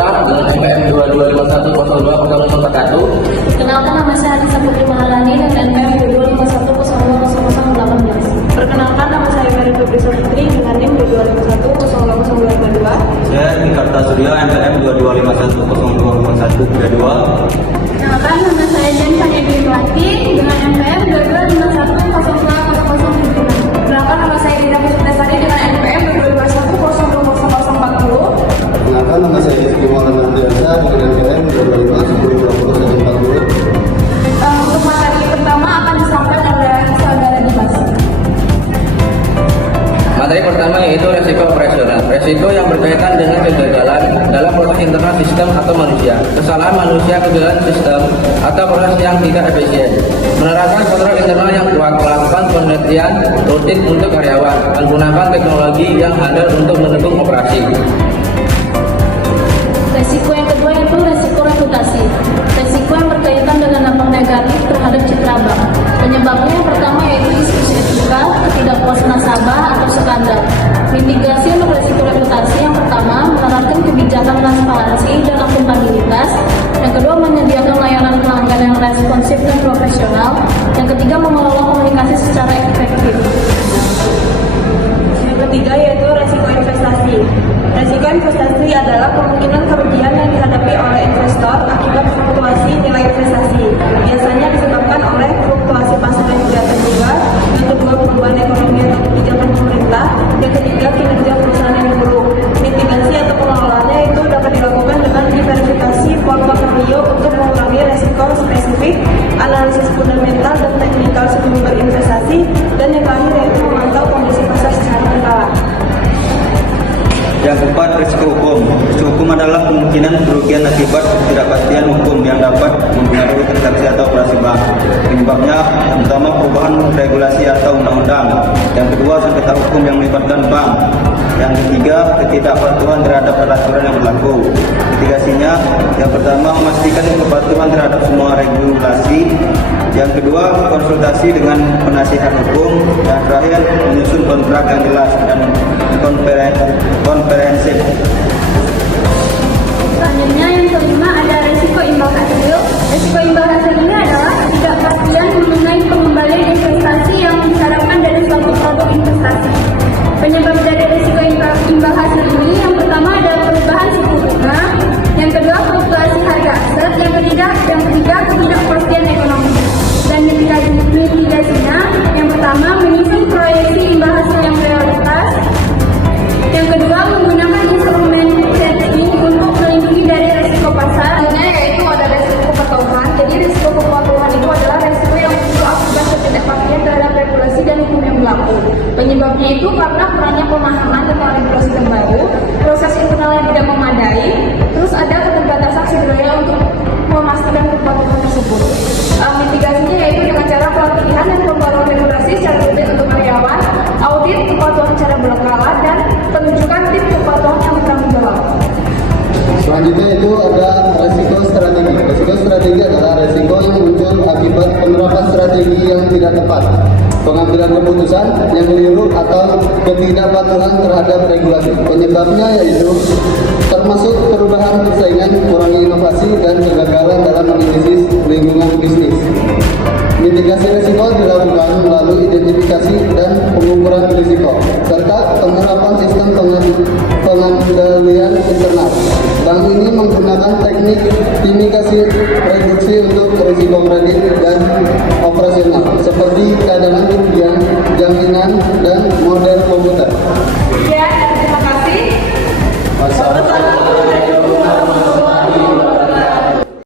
Putra dengan NPM 2251020041. Kenalkan, nama saya Anissa Putri Mahalani dengan NPM 22510018. Perkenalkan, nama saya Mary Febrisa Putri dengan NIM 2251000202. Saya Nikarta Surya, NPM 2251020132. Kenalkan, nama saya Jen Fanyadi Melati dengan NPM 22510000. Perkenalkan, nama saya Dina Puspitesari dengan NPM 22210040. Perkenalkan, nama saya Rizky Muhammad Nantiasa dengan NPM 22510040. Untuk materi pertama akan disampaikan oleh saudara Dimas. Materi pertama yaitu resiko operasional. Resiko yang berkaitan dengan kegagalan dalam proses internal sistem atau manusia, kesalahan manusia, kegagalan sistem atau proses yang tidak efisien. Menerapkan kontrol internal yang kuat, melakukan penelitian rutin untuk karyawan, menggunakan teknologi yang handal untuk mendukung operasi. Resiko yang kedua yaitu resiko reputasi. Resiko yang berkaitan dengan dampak negatif terhadap citra bank. Penyebabnya yang pertama yaitu diskusi etika, ketidakpuasan nasabah atau skandal. Mitigasi untuk resiko reputasi yang pertama menerapkan kebijakan transparansi dan akuntabilitas. Yang kedua menyediakan layanan pelanggan yang responsif dan profesional. Yang ketiga mengelola komunikasi secara efektif. Yang ketiga yaitu resiko investasi. Resiko investasi adalah kemungkinan kerugian yang dihadapi oleh investor akibat fluktuasi nilai investasi. Biasanya disebabkan oleh fluktuasi pasar yang tidak terduga. Yang kedua, perubahan ekonomi atau kebijakan pemerintah. Yang ketiga, kinerja perusahaan yang buruk. Mitigasi atau pengelolaannya itu dapat dilakukan dengan diverifikasi portofolio untuk mengurangi resiko spesifik, analisis fundamental dan teknikal sebelum berinvestasi, dan yang terakhir yaitu memantau kondisi pasar secara berkala. Yang keempat, risiko hukum. Risiko hukum adalah kemungkinan kerugian akibat ketidakpastian hukum yang dapat mempengaruhi transaksi atau operasi bank. Penyebabnya yang pertama perubahan regulasi atau undang-undang. Yang kedua, sengketa hukum yang melibatkan bank. Yang ketiga, ketidakpatuhan terhadap peraturan yang berlaku. Mitigasinya, yang pertama memastikan kepatuhan terhadap semua regulasi. Yang kedua, konsultasi dengan penasihat hukum. Yang terakhir, menyusun kontrak yang jelas dan komprehensif. Selanjutnya yang kelima ada resiko imbal hasil. Resiko imbal hasil ini adalah ketidakpastian mengenai pengembalian investasi yang diharapkan dari suatu produk investasi. Penyebab dari resiko imbal hasil ini yang pertama adalah perubahan suku bunga, yang kedua fluktuasi harga aset, yang ketiga ketidakpastian ekonomi. Dan mitigasinya yang pertama menyusun proyeksi imbal hasil yang prioritas, yang kedua menggunakan instrumen hedging untuk melindungi dari resiko pasar. Yaitu ada resiko kepatuhan. Jadi risiko kepatuhan itu adalah resiko yang muncul akibat ketidakpastian terhadap regulasi dan hukum yang berlaku. Penyebabnya itu karena kurangnya pemahaman tentang regulasi terbaru, proses internal yang tidak memadai, terus ada keterbatasan sumber daya untuk memastikan kepatuhan tersebut. Mitigasinya yaitu dengan cara pelatihan dan pembaruan regulasi secara rutin untuk karyawan, audit kepatuhan secara berkala, dan penunjukan tim kepatuhan yang bertanggung jawab. Selanjutnya itu ada resiko strategi. Resiko strategi adalah resiko yang muncul akibat penerapan strategi yang tidak tepat, pengambilan keputusan yang keliru atau ketidakpatuhan terhadap regulasi. Penyebabnya yaitu termasuk perubahan persaingan, kurangnya inovasi, dan kegagalan dalam analisis lingkungan bisnis. Mitigasi risiko dilakukan melalui identifikasi dan pengukuran risiko, serta penerapan sistem pengendalian internal. Bank ini menggunakan teknik mitigasi reduksi untuk risiko kredit dan operasional, seperti cadangan kerugian, jaminan, dan